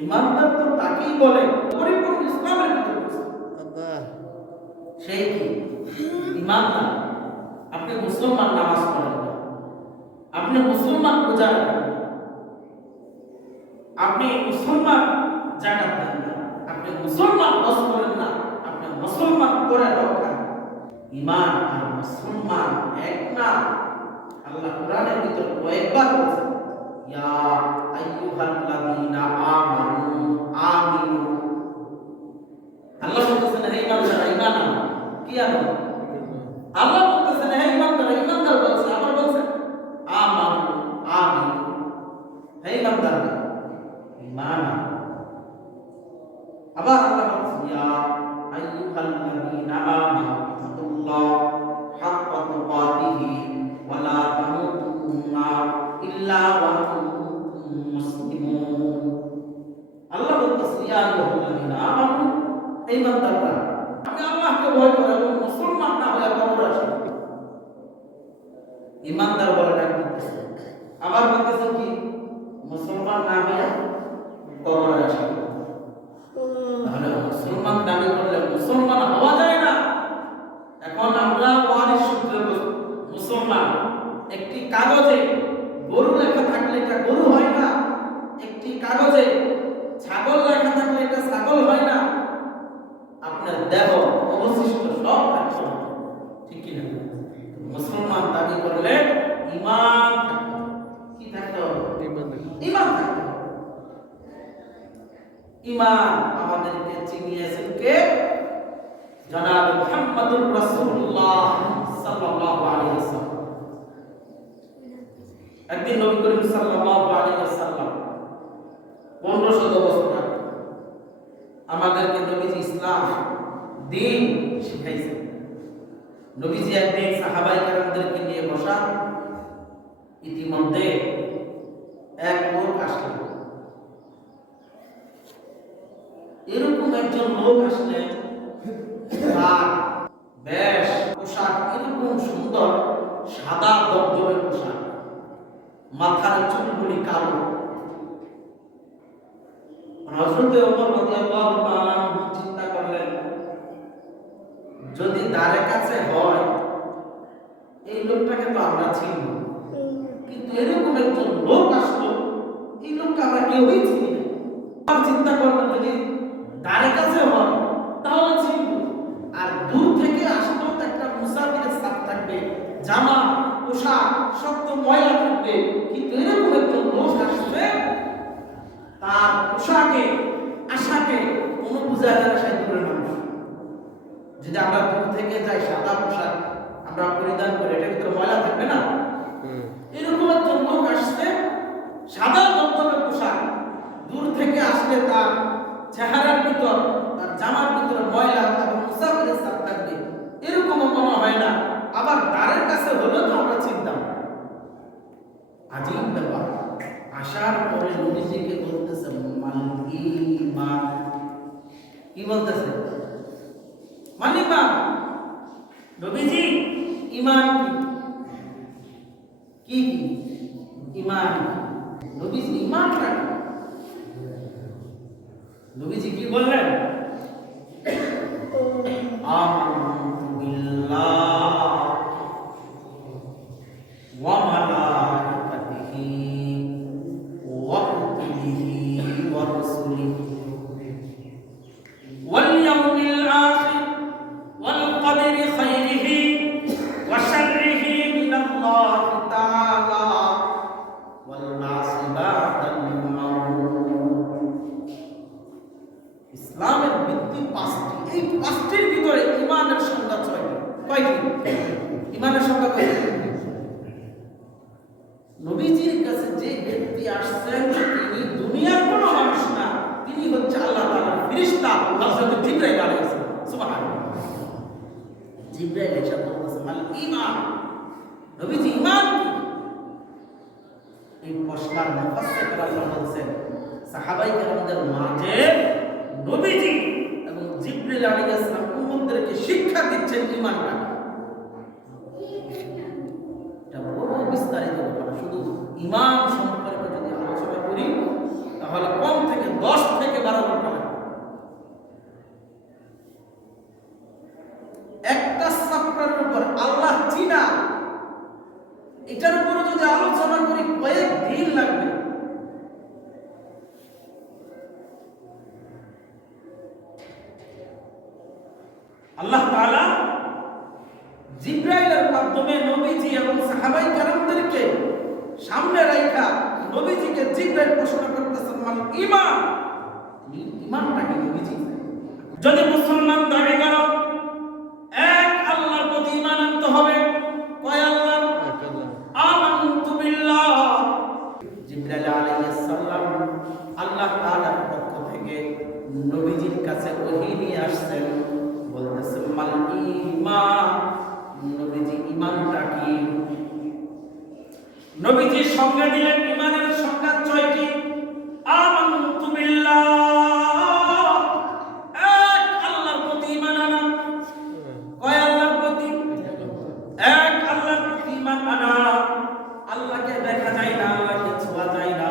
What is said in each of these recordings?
ইমানদার তো তাকেই বলে পরিপূর্ণ ইসলামের ভিতরে সেই কি ইমানদার। আপনি মুসলমান নামাজ পড়েন না, আপনি মুসলমান পূজা করেন না, আপনি মুসলমান যাকাত দেন না, আপনি মুসলমান হজ করেন না, আপনি মুসলমান করে রাখেন। ঈমান আর মুসলমান এক না। আল্লাহ কোরআনের ভিতর কয়েকবার বলেছেন ইয়া আইয়ুহাল্লাযীনা আমানু আমিনু। আল্লাহ বলতেছেন হে ইমানদার ঈমান আনো। কি আনো? আল্লাহ বলতেছেন হে ইমানদার, ইমানদার বলছে, আবার বলছেন আমানু আমিনু। হে ইমানদার ঈমান আনো। আবার আল্লাহ বলছেন ইয়া আইয়ুহাল্লাযীনা আমানু তাকুল্লাহ হাক্কা তুকাতিহি ওয়া লা তামুতুন্না ইল্লা ওয়া আনতুম মুসলিমুন। আল্লাহ বলতেছেন ইয়া আইয়ুহাল্লাযীনা আমানু, হে ইমানদাররা আমি আল্লাহকে ভয় করে এবং মুসলমান না হয়ে কবরে আসি। ইমানদার বলে ডাক দিতেছে, আবার বলতেছেন কি মুসলমান না হয়ে কবরে আসি। তাহলে মুসলমান দাবি করলে মুসলমান হওয়া যায় না। এখন আমরা ওয়ারিস সূত্রে মুসলমান। একটি কাগজে গরু লেখা থাকলে এটা গরু হয় না, একটি কাগজে ছাগল লেখা থাকলে এটা ছাগল হয় না। আপনার দেহ অবশিষ্ট সব থাকছে, ঠিক কি না? মুসলমান দাবি করলে ঈমান কি থাকতে হবে? ঈমান থাকতে হবে। ঈমান আমাদেরকে চিনিয়েছেন কে? জনাব মুহাম্মদুর রাসূলুল্লাহ সাল্লাল্লাহু আলাইহি ওয়াসাল্লাম। একদিন নবী করিম সাল্লাল্লাহু আলাইহি ওয়াসাল্লাম 1500 বছর আগে আমাদেরকে নবীজি ইসলাম দ্বীন শিখাইছেন। নবীজি একদিন সাহাবায়ে কেরামদেরকে নিয়ে বসা, ইতিমধ্যে এক লোক আসলেন। এরকম একজন লোক আসলেন, তার বেশ পোশাক এরকম সুন্দর সাদা দবদবে পোশাক, মাথার চুলগুলি কালো। হযরত ওমর রাদিয়াল্লাহু তাআলা চিন্তা করলেন যদি দ্বারে কাছে হয় এই লোকটাকে তো আমরা চিনব, কিন্তু এরকম একজন লোক আসলো, এই লোককে আমরা কেউই চিনি না। আর চিন্তা করলেন যদি দ্বারে কাছে হয় তাহলে চিনব, আর দূর থেকে আসলেও তো একটা মুসাফিরের ছাপ থাকবে, জামা পোশাক সব তো ময়লা থাকবে, কিন্তু এরকম একজন লোক আসবে তার পোশাকে আশাকে কোনো বুঝা যায় না দূরের মানুষ। যদি আমরা দূর থেকে যাই সাদা পোশাক আমরা পরিধান করে এটার ভিতরে ময়লা থাকবে না? এরকম একজন লোক আসছে সাদা দবদবে পোশাক, দূর থেকে আসলে তার চেহারার ভিতর তার জামার ভিতরে ময়লা এবং মুসাফিরের ছাপ থাকবে, এরকমও মনে হয় না। আবার দ্বারের কাছে হলে তো আমরা চিন্তা। আজীব ব্যাপার। আসার পরে নবীজিকে বলতেছে মাল ঈমান। কি বলতেছে? মানে ঈমান। নবীজি ঈমান কি? কি ঈমান? নবীজি ঈমান রাখে। নবীজি কি বললেন? আমানতু বিল্লাহ ওয়া মালাইকাতিহি ওয়া কুতুবিহি ওয়া রাসূলিহি ওয়াল ইয়াউমিল আখির ওয়াল কদরি খাইরিহি ওয়া শাররিহি মিনাল্লাহি তাআলা ওয়াল বা'সি বা'দাল মাউত। ইসলামের ভিত্তি 5টি। এই 5টির ভিতরে ঈমানের সংজ্ঞা 6টি। কয়টি? ঈমানের সংজ্ঞা কয়টি? নবীজির কাছে যে ব্যক্তি আসছেন তিনি দুনিয়ার কোনো মানুষ না, তিনি হচ্ছে আল্লাহ তাআলার ফেরেশতা হযরত জিবরাইল আলাইহিস সালাম। সুবহানাল্লাহ। জিবরাইল এসে বলতেছে মাল ঈমান। নবীজি ঈমান কি? এই প্রশ্নের মুফাসসিররা বলছেন সাহাবায়ে কেরামদের মাঝে নবীজি এবং জিবরাইল আলাইহিস সালাম উম্মতদেরকে শিক্ষা দিচ্ছেন ঈমানটা। এটা বড় বিস্তারিত ব্যাপার। শুধু ঈমান সম্পর্কে যদি আলোচনা করি তাহলে কম থেকে 10 আল্লাহ তাআলা জিবরাইলের মাধ্যমে নবীজি এবং সাহাবায়ে কেরামদেরকে সামনে রাখা নবীজিকে জিবরাইল প্রশ্ন করতেছেন মাল ঈমান, ঈমানটা কি নবীজি? যদি মুসলমান দাবি করো এক আল্লাহর প্রতি ঈমান আনতে হবে। কয় আল্লাহ? এক আল্লাহ। আমানতু বিল্লাহ। জিবরাইল আলাইহিস সালাম আল্লাহ তাআলার পক্ষ থেকে নবীজির কাছে ওহী নিয়ে আসছেন, বলতেছেন মাল ঈমান, নবীজি ঈমানটা কি? নবীজি সংজ্ঞা দিলেন ঈমানের সংজ্ঞা 6টি। আমানতু বিল্লাহ, এক আল্লাহর প্রতি ঈমান আনা। কয় আল্লাহর প্রতি? এক আল্লাহর প্রতি ঈমান আনা। আল্লাহকে দেখা যায় না, আল্লাহকে ছোঁয়া যায় না,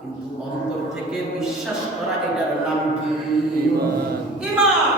কিন্তু অন্তর থেকে বিশ্বাস করা, এটার নাম কি? ঈমান।